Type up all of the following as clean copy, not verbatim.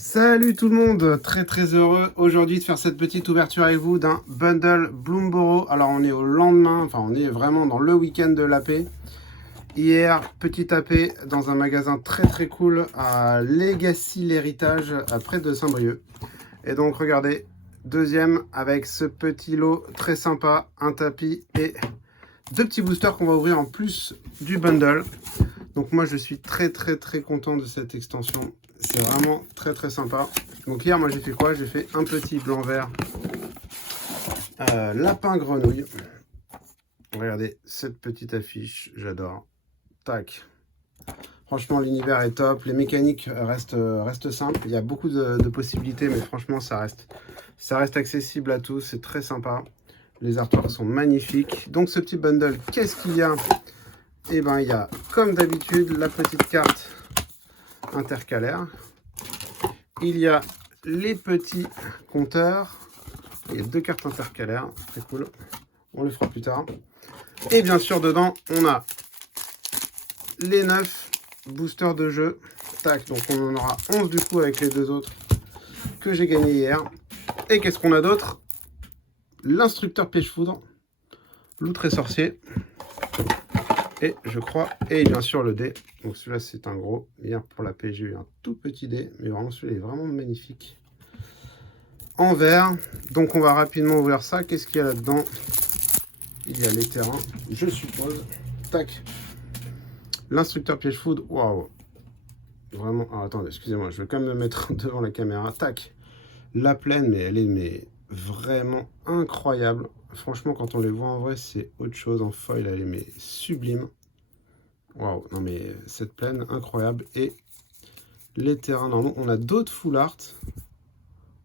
Salut tout le monde, très heureux aujourd'hui de faire cette petite ouverture avec vous d'un bundle Bloomborough. Alors on est au lendemain, enfin on est vraiment dans le week-end de l'AP. Hier, petit AP dans un magasin très cool à Legacy l'Héritage, près de Saint-Brieuc. Et donc regardez, deuxième avec ce petit lot très sympa, un tapis et deux petits boosters qu'on va ouvrir en plus du bundle. Donc moi je suis très content de cette extension. C'est vraiment très sympa. Donc hier moi j'ai fait quoi? J'ai fait un petit blanc vert lapin grenouille. Regardez cette petite affiche, j'adore. Tac. Franchement l'univers est top, les mécaniques restent simples. Il y a beaucoup de possibilités, mais franchement ça reste accessible à tous, c'est très sympa. Les artworks sont magnifiques. Donc ce petit bundle, qu'est-ce qu'il y a? Eh ben il y a comme d'habitude la petite carte intercalaire. Il y a les petits compteurs. Il y a deux cartes intercalaires, très cool. On les fera plus tard. Et bien sûr dedans on a les 9 boosters de jeu. Tac, donc on en aura 11 du coup avec les deux autres que j'ai gagné hier. Et qu'est-ce qu'on a d'autre? L'instructeur piège-foudre, loutre et sorcier. Et je crois, et bien sûr le dé. Donc celui-là c'est un gros. Hier pour la PG, j'ai eu un tout petit dé, mais vraiment celui-là est vraiment magnifique. En vert. Donc on va rapidement ouvrir ça. Qu'est-ce qu'il y a là-dedans? Il y a les terrains, je suppose. Tac. L'instructeur piège-foudre. Waouh. Vraiment. Ah, attendez, excusez-moi, je vais quand même me mettre devant la caméra. Tac. La plaine, mais elle est vraiment incroyable. Franchement, quand on les voit en vrai, c'est autre chose. En foil, elle est mais sublime. Waouh, non mais cette plaine, incroyable. Et les terrains, normalement, on a d'autres full art.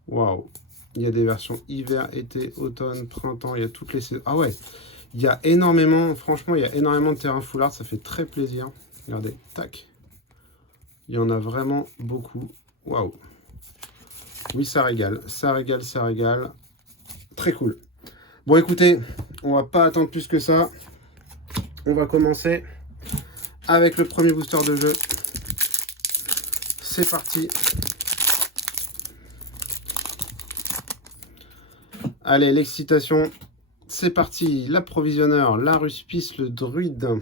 Waouh. Il y a des versions hiver, été, automne, printemps, il y a toutes les saisons. Ah ouais, il y a énormément, franchement, il y a énormément de terrains full art, ça fait très plaisir. Regardez, tac. Il y en a vraiment beaucoup. Waouh. Oui, ça régale, ça régale. Très cool. Bon, écoutez, on va pas attendre plus que ça. On va commencer avec le premier booster de jeu. C'est parti. Allez, l'excitation. C'est parti. L'approvisionneur, la ruspice, le druide,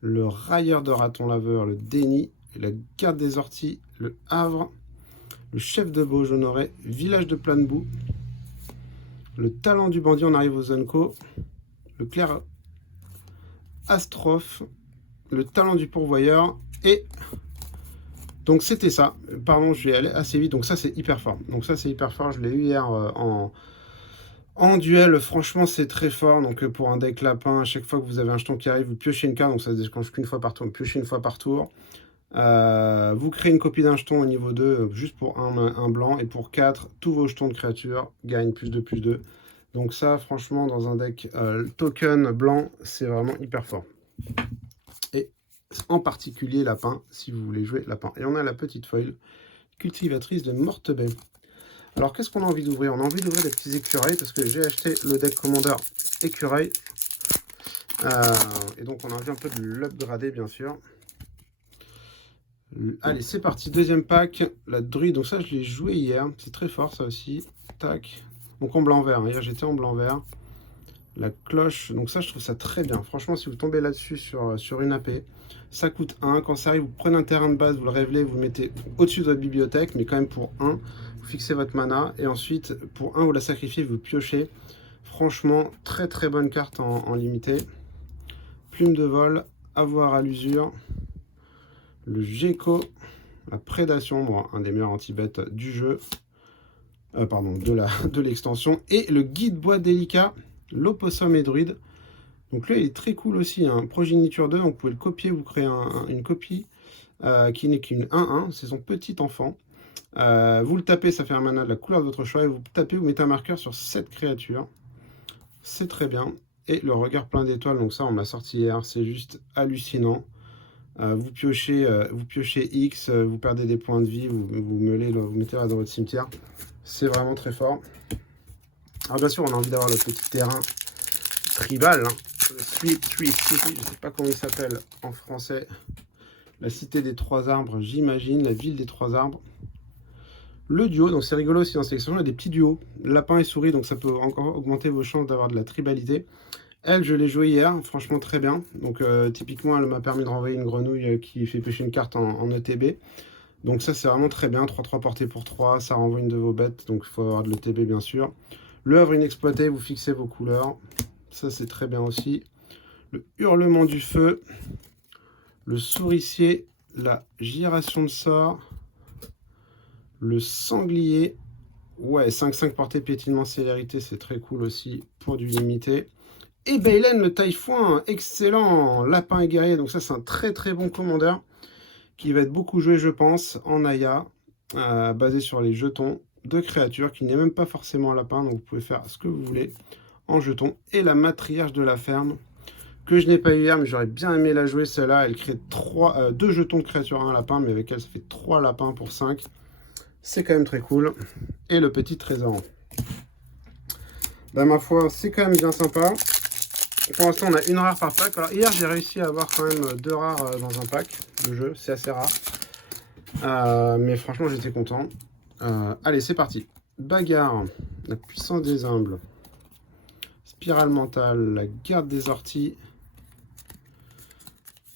le railleur de raton laveur, le déni, la garde des orties, le havre, le chef de bauge honoré, village de plein de boue, le talent du bandit, on arrive aux Zenko, le clair astrophe, le talent du pourvoyeur, et donc c'était ça. Pardon, je vais aller assez vite, donc ça c'est hyper fort. Donc ça c'est hyper fort, je l'ai eu hier en duel. Franchement c'est très fort. Donc pour un deck lapin, à chaque fois que vous avez un jeton qui arrive, vous piochez une carte, donc ça se déclenche qu'une fois par tour, piochez une fois par tour. Vous créez une copie d'un jeton au niveau 2, juste pour un blanc, et pour 4, tous vos jetons de créatures gagnent +2/+2. Donc ça, franchement, dans un deck token blanc, c'est vraiment hyper fort. Et en particulier lapin, si vous voulez jouer lapin. Et on a la petite foil, cultivatrice de Mortebaie. Alors, qu'est-ce qu'on a envie d'ouvrir? On a envie d'ouvrir des petits écureuils, parce que j'ai acheté le deck commandeur écureuil. Et donc, on a envie un peu de l'upgrader, bien sûr. Allez, c'est parti, deuxième pack, la druide. Donc ça, je l'ai joué hier, c'est très fort ça aussi. Tac. Donc en blanc-vert, hier j'étais en blanc-vert. La cloche, donc ça, je trouve ça très bien. Franchement, si vous tombez là-dessus sur une AP, ça coûte 1. Quand ça arrive, vous prenez un terrain de base, vous le révélez, vous le mettez au-dessus de votre bibliothèque, mais quand même pour 1, vous fixez votre mana. Et ensuite, pour 1, vous la sacrifiez, vous piochez. Franchement, très bonne carte en limité. Plume de vol, avoir à l'usure. Le gecko, la prédation, bon, un des meilleurs anti-bêtes du jeu, pardon, de l'extension, et le guide bois délicat, l'opossum et druide. Donc là, il est très cool aussi, hein. Progéniture 2, donc vous pouvez le copier, vous créez une copie qui n'est qu'une 1-1, c'est son petit enfant. Vous le tapez, ça fait un mana de la couleur de votre choix, et vous tapez, vous mettez un marqueur sur cette créature. C'est très bien. Et le regard plein d'étoiles, donc ça, on m'a sorti hier, c'est juste hallucinant. Vous piochez X, vous perdez des points de vie, vous mettez là dans votre cimetière. C'est vraiment très fort. Alors bien sûr, on a envie d'avoir le petit terrain tribal, hein. Le Sweet Tree City, je ne sais pas comment il s'appelle en français. La cité des trois arbres, j'imagine, la ville des trois arbres. Le duo, donc c'est rigolo aussi dans cette extension, il y a des petits duos, lapin et souris, donc ça peut encore augmenter vos chances d'avoir de la tribalité. Elle, je l'ai joué hier, franchement très bien. Donc typiquement, elle m'a permis de renvoyer une grenouille qui fait pêcher une carte en ETB. Donc ça, c'est vraiment très bien. 3-3 portée pour 3, ça renvoie une de vos bêtes, donc il faut avoir de l'ETB bien sûr. Le havre inexploité, vous fixez vos couleurs. Ça, c'est très bien aussi. Le hurlement du feu, le souricier, la giration de sort, le sanglier. Ouais, 5-5 portée, piétinement, célérité, c'est très cool aussi pour du limité. Et Bailen, le taille-foin, excellent, lapin et guerrier. Donc ça, c'est un très très bon commandeur qui va être beaucoup joué, je pense, en Aya, basé sur les jetons de créatures, qui n'est même pas forcément un lapin, donc vous pouvez faire ce que vous voulez en jetons. Et la matriarche de la ferme, que je n'ai pas eu hier, mais j'aurais bien aimé la jouer, celle-là. Elle crée 2 jetons de créatures, un lapin, mais avec elle, ça fait 3 lapins pour 5. C'est quand même très cool. Et le petit trésor. Ben, ma foi, c'est quand même bien sympa. Pour l'instant, on a une rare par pack. Alors, hier, j'ai réussi à avoir quand même 2 rares dans un pack de jeu. C'est assez rare. Mais franchement, j'étais content. Allez, c'est parti. Bagarre, la puissance des humbles, spirale mentale, la garde des orties,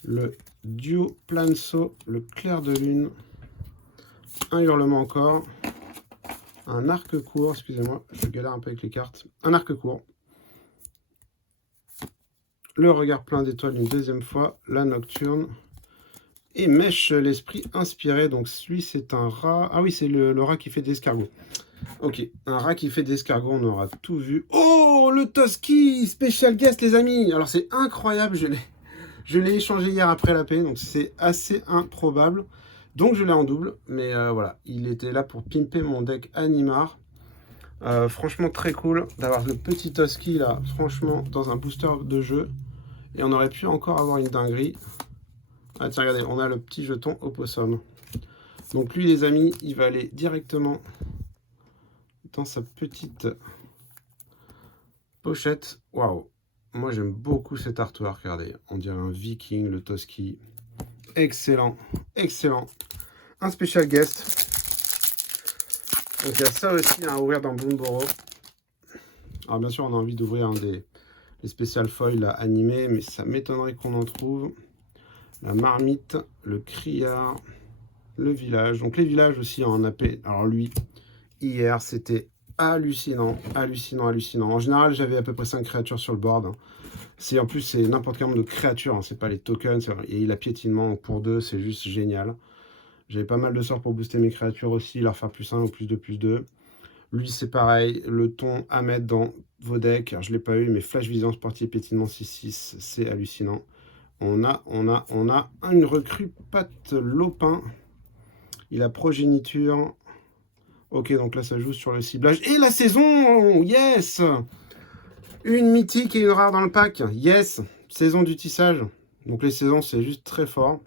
le duo plein saut, le clair de lune, un hurlement encore, un arc court, excusez-moi, je galère un peu avec les cartes, un arc court, le regard plein d'étoiles une deuxième fois, la nocturne, et Mèche, l'esprit inspiré. Donc lui, c'est un rat. Ah oui, c'est le rat qui fait des escargots. Ok, un rat qui fait des escargots, on aura tout vu. Oh, le Toski Special Guest, les amis. Alors, c'est incroyable, je l'ai échangé hier après la paix, donc c'est assez improbable. Donc, je l'ai en double, mais voilà, il était là pour pimper mon deck Animar. Franchement, très cool d'avoir le petit Toski, là, franchement, dans un booster de jeu. Et on aurait pu encore avoir une dinguerie. Ah tiens, regardez, on a le petit jeton opossum. Donc lui, les amis, il va aller directement dans sa petite pochette. Waouh! Moi, j'aime beaucoup cet artwork. Regardez, on dirait un viking, le Toski. Excellent, excellent. Un special guest. Donc il y a ça aussi à ouvrir dans Boomboro. Alors bien sûr, on a envie d'ouvrir des spécial foil là, animés, mais ça m'étonnerait qu'on en trouve. La marmite, le criard, le village. Donc les villages aussi en AP. Alors lui, hier, c'était hallucinant, hallucinant, hallucinant. En général, j'avais à peu près 5 créatures sur le board. En plus, c'est n'importe quel nombre de créatures. Hein. C'est pas les tokens. Et il a piétinement pour 2, c'est juste génial. J'avais pas mal de sorts pour booster mes créatures aussi, leur faire plus 1 ou plus 2, plus 2. Lui, c'est pareil. Le ton à mettre dans vos decks. Alors, je l'ai pas eu, mais Flash Vision, Sportier, Piétinement 6-6, c'est hallucinant. On a une recrue Pat Lopin. Il a progéniture. Ok, donc là, ça joue sur le ciblage. Et la saison, yes! Une mythique et une rare dans le pack. Yes! Saison du tissage. Donc les saisons, c'est juste très fort.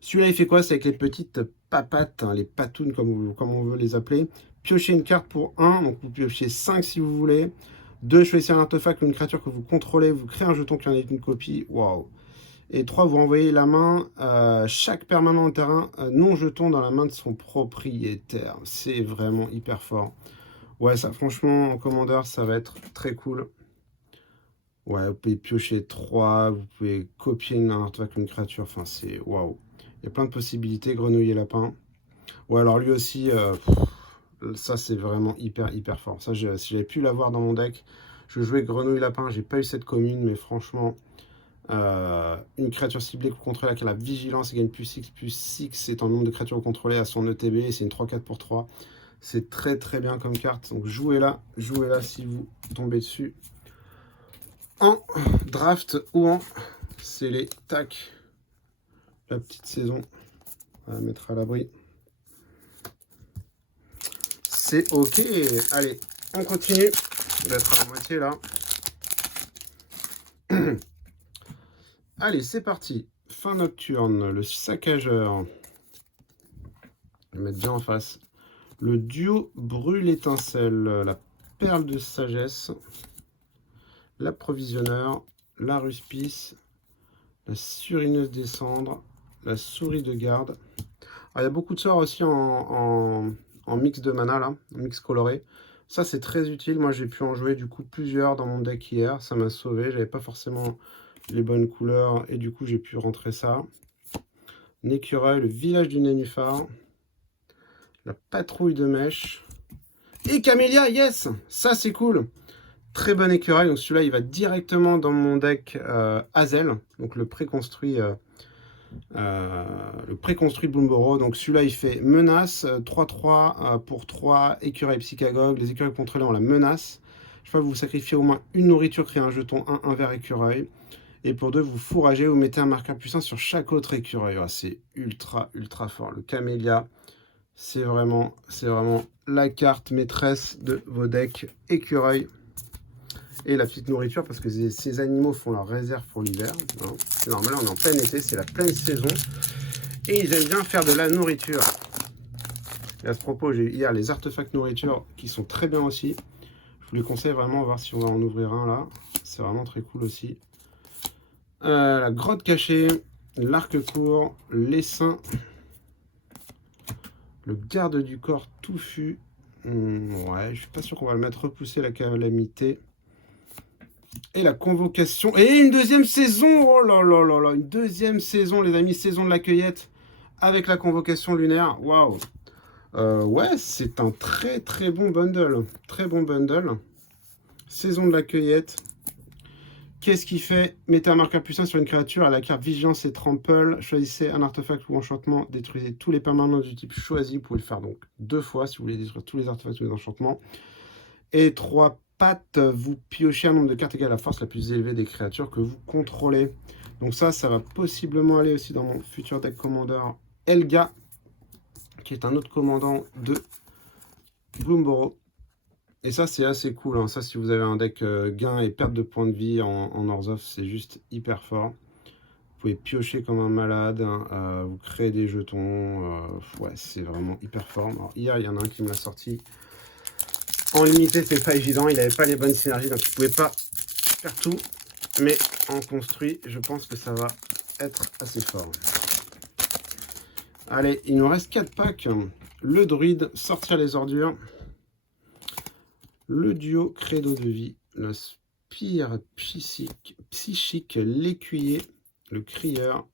Celui-là, il fait quoi? C'est avec les petites papates, hein, les patounes, comme on veut les appeler. Piochez une carte pour 1. Donc vous piochez 5 si vous voulez. 2, choisissez un artefact ou une créature que vous contrôlez. Vous créez un jeton qui en est une copie. Waouh! Et 3, vous envoyez la main, chaque permanent en terrain non jeton dans la main de son propriétaire. C'est vraiment hyper fort. Ouais, ça franchement, en commandeur, ça va être très cool. Ouais, vous pouvez piocher 3, vous pouvez copier un artefact, une créature. Enfin, c'est waouh. Il y a plein de possibilités, grenouille et lapin. Ouais, alors lui aussi, ça c'est vraiment hyper, hyper fort. Ça, si j'avais pu l'avoir dans mon deck, je jouais grenouille lapin. J'ai pas eu cette commune, mais franchement... une créature ciblée que vous contrôlez qui a la vigilance et gagne plus 6, c'est un nombre de créatures contrôlées à son ETB, c'est une 3-4 pour 3. C'est très très bien comme carte, donc jouez-la si vous tombez dessus en draft ou en scellé. Tac, la petite saison, on va la mettre à l'abri. C'est ok, allez, on continue, on va être à la moitié là. Allez, c'est parti. Fin nocturne, le saccageur. Je vais mettre bien en face. Le duo brûle étincelle, la perle de sagesse, l'approvisionneur, la ruspice, la surineuse des cendres, la souris de garde. Alors, il y a beaucoup de sorts aussi en en mix de mana, là, en mix coloré. Ça, c'est très utile. Moi, j'ai pu en jouer du coup plusieurs dans mon deck hier. Ça m'a sauvé. J'avais pas forcément les bonnes couleurs et du coup, j'ai pu rentrer ça. Un écureuil, le village du nénuphar, la patrouille de mèche et Camélia, yes! Ça, c'est cool. Très bon écureuil. Donc, celui-là, il va directement dans mon deck Hazel, donc le préconstruit. Le préconstruit Bloomborough. Donc celui-là il fait menace, 3-3 pour 3 écureuils psychagogues. Les écureuils contrôlés ont la menace. Je sais pas, vous sacrifiez au moins une nourriture, créez un jeton 1 vert écureuil. Et pour 2, vous fourragez, vous mettez un marqueur puissant sur chaque autre écureuil. Oh, c'est ultra fort. Le Camélia, c'est vraiment la carte maîtresse de vos decks écureuils. Et la petite nourriture, parce que ces animaux font leur réserve pour l'hiver. C'est normal, on est en plein été, c'est la pleine saison. Et ils aiment bien faire de la nourriture. Et à ce propos, j'ai hier les artefacts nourriture qui sont très bien aussi. Je vous les conseille vraiment, on va voir si on va en ouvrir un là. C'est vraiment très cool aussi. La grotte cachée, l'arc court, l'essaim, le garde du corps touffu. Ouais, je suis pas sûr qu'on va le mettre repousser la calamité. Et la convocation. Et une deuxième saison. Oh là là là là. Une deuxième saison, les amis. Saison de la cueillette. Avec la convocation lunaire. Waouh. Ouais, c'est un très bon bundle. Très bon bundle. Saison de la cueillette. Qu'est-ce qu'il fait? Mettez un marqueur puissant sur une créature à la carte Vigilance et Trample. Choisissez un artefact ou enchantement. Détruisez tous les permanents du type choisi. Vous pouvez le faire donc 2 fois si vous voulez détruire tous les artefacts ou les enchantements. Et 3 pattes, vous piochez un nombre de cartes égal à la force la plus élevée des créatures que vous contrôlez. Donc ça va possiblement aller aussi dans mon futur deck Commander Elga, qui est un autre commandant de Bloomborough. Et ça, c'est assez cool. Hein. Ça, si vous avez un deck gain et perte de points de vie en Orzhov, c'est juste hyper fort. Vous pouvez piocher comme un malade, hein, vous créez des jetons. Ouais, c'est vraiment hyper fort. Alors, hier, il y en a un qui me l'a sorti. En limité, c'était pas évident, il n'avait pas les bonnes synergies, donc il ne pouvait pas faire tout. Mais en construit, je pense que ça va être assez fort. Allez, il nous reste 4 packs. Le druide, sortir les ordures. Le duo credo de vie. La spire psychique, l'écuyer, le crieur.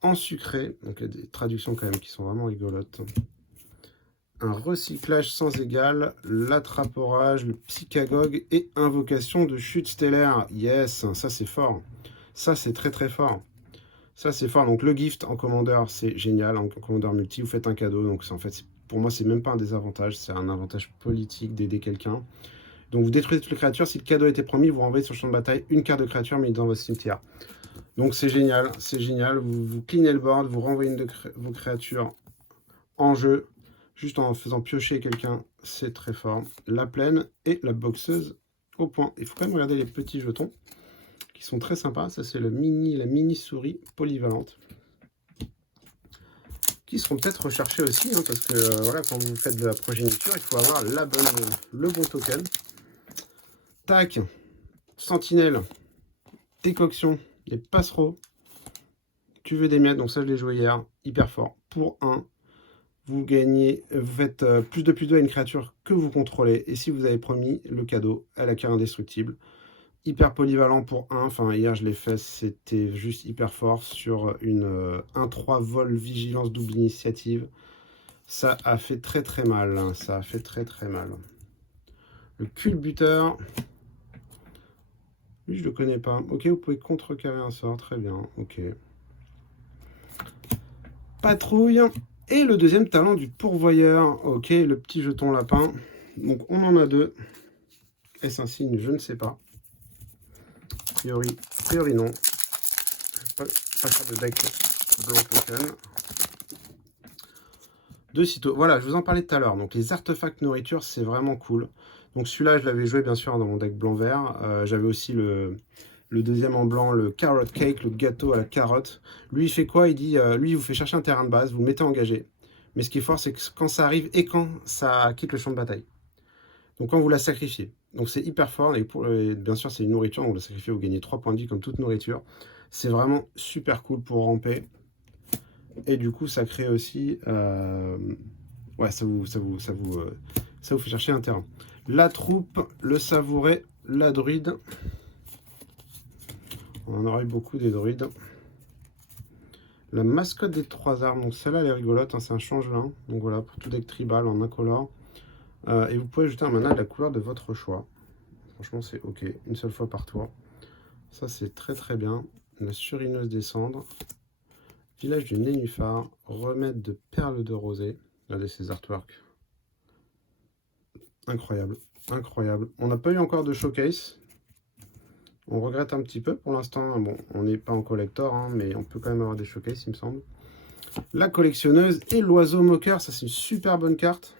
En sucré, donc il y a des traductions quand même qui sont vraiment rigolotes. Un recyclage sans égal, l'attraporage, le psychagogue et invocation de chute stellaire. Yes, ça c'est fort. Ça c'est très fort. Ça c'est fort. Donc le gift en commandeur, c'est génial. En commandeur multi, vous faites un cadeau. Donc en fait, pour moi, c'est même pas un désavantage. C'est un avantage politique d'aider quelqu'un. Donc vous détruisez toutes les créatures. Si le cadeau était promis, vous renvoyez sur le champ de bataille une carte de créature mise dans votre cimetière. Donc c'est génial. C'est génial. Vous cleanez le board, vous renvoyez une de vos créatures en jeu. Juste en faisant piocher quelqu'un, c'est très fort. La plaine et la boxeuse au point. Il faut quand même regarder les petits jetons qui sont très sympas. Ça, c'est la mini souris polyvalente. Qui seront peut-être recherchés aussi, hein, parce que voilà, quand vous faites de la progéniture, il faut avoir le bon token. Tac, sentinelle, décoction, les passereaux. Tu veux des miettes, donc ça je l'ai joué hier, hyper fort. Pour 1. Vous gagnez, vous faites plus de +2 à une créature que vous contrôlez. Et si vous avez promis le cadeau à la carte indestructible, hyper polyvalent pour 1. Enfin, hier je l'ai fait, c'était juste hyper fort sur une 1-3 vol vigilance double initiative. Ça a fait très mal. Hein. Ça a fait très mal. Le culbuteur. Lui, je le connais pas. Ok, vous pouvez contrecarrer un sort. Très bien. Ok. Patrouille. Et le deuxième talent du pourvoyeur, ok, le petit jeton lapin. Donc on en a 2. Est-ce un signe? Je ne sais pas. A priori non. Pas faire de deck blanc token. 2 sitôt. Voilà, je vous en parlais tout à l'heure. Donc les artefacts nourriture, c'est vraiment cool. Donc celui-là, je l'avais joué bien sûr dans mon deck blanc-vert. J'avais aussi le deuxième en blanc, le carrot cake, le gâteau à la carotte. Lui, il fait quoi? Il dit, lui, il vous fait chercher un terrain de base, vous le mettez engagé. Mais ce qui est fort, c'est que quand ça arrive et quand ça quitte le champ de bataille. Donc quand vous la sacrifiez. Donc c'est hyper fort. Et bien sûr, c'est une nourriture. Donc vous la sacrifiez, vous gagnez 3 points de vie comme toute nourriture. C'est vraiment super cool pour ramper. Et du coup, ça crée aussi Ouais, ça vous fait chercher un terrain. La troupe, le savouré, la druide. On en aurait eu beaucoup des druides. La mascotte des 3 armes, donc celle-là elle est rigolote, hein, c'est un changelin. Donc voilà, pour tout deck tribal en incolore. Et vous pouvez ajouter un mana de la couleur de votre choix. Franchement, c'est ok, une seule fois par tour. Ça, c'est très très bien. La surineuse des cendres. Village du nénuphar. Remède de perles de rosée. Regardez ces artworks. Incroyable, incroyable. On n'a pas eu encore de showcase. On regrette un petit peu pour l'instant. Bon, on n'est pas en collector, hein, mais on peut quand même avoir des showcases, il me semble. La collectionneuse et l'oiseau moqueur. Ça, c'est une super bonne carte.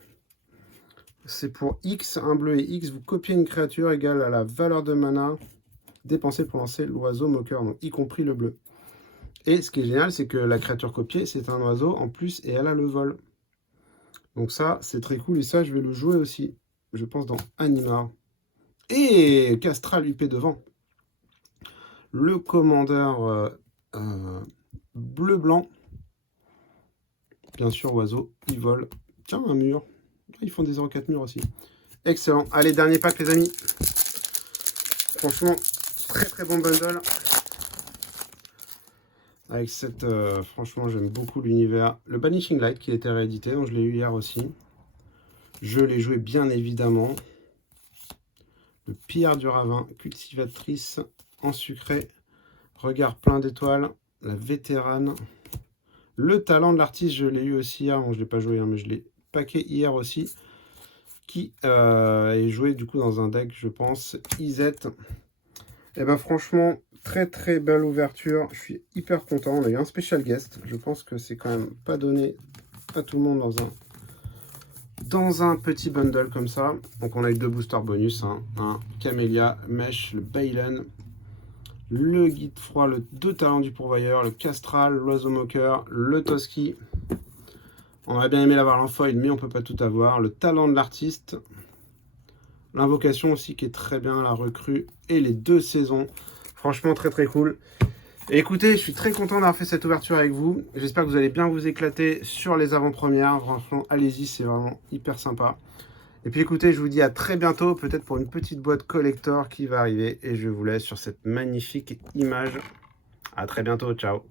C'est pour X, un bleu et X. Vous copiez une créature égale à la valeur de mana dépensée pour lancer l'oiseau moqueur, donc y compris le bleu. Et ce qui est génial, c'est que la créature copiée, c'est un oiseau en plus et elle a le vol. Donc ça, c'est très cool. Et ça, je vais le jouer aussi, je pense, dans Animar. Et Castral UP devant. Le commandeur bleu-blanc. Bien sûr, oiseau, il vole. Tiens, un mur. Ils font des 0,4 murs aussi. Excellent. Allez, dernier pack, les amis. Franchement, très très bon bundle. Avec cette... franchement, j'aime beaucoup l'univers. Le Banishing Light qui a été réédité, donc je l'ai eu hier aussi. Je l'ai joué bien évidemment. Le Pierre du Ravin, cultivatrice en sucré. Regard plein d'étoiles. La vétérane. Le talent de l'artiste, je l'ai eu aussi hier. Bon, je ne l'ai pas joué, hein, mais je l'ai packé hier aussi. Qui est joué du coup dans un deck, je pense, Izette. Et ben franchement, très très belle ouverture. Je suis hyper content. On a eu un special guest. Je pense que c'est quand même pas donné à tout le monde dans un petit bundle comme ça. Donc on a eu 2 boosters bonus, hein. Un Camélia, Mèche, le Bailen, le Guide Froid, le 2 talents du pourvoyeur, le Castral, l'Oiseau Moqueur, le Toski. On aurait bien aimé l'avoir l'enfoil, mais on peut pas tout avoir. Le talent de l'artiste. L'invocation aussi qui est très bien, la recrue et les 2 saisons. Franchement, très très cool. Et écoutez, je suis très content d'avoir fait cette ouverture avec vous. J'espère que vous allez bien vous éclater sur les avant-premières. Franchement, allez-y, c'est vraiment hyper sympa. Et puis écoutez, je vous dis à très bientôt, peut-être pour une petite boîte collector qui va arriver. Et je vous laisse sur cette magnifique image. À très bientôt, ciao.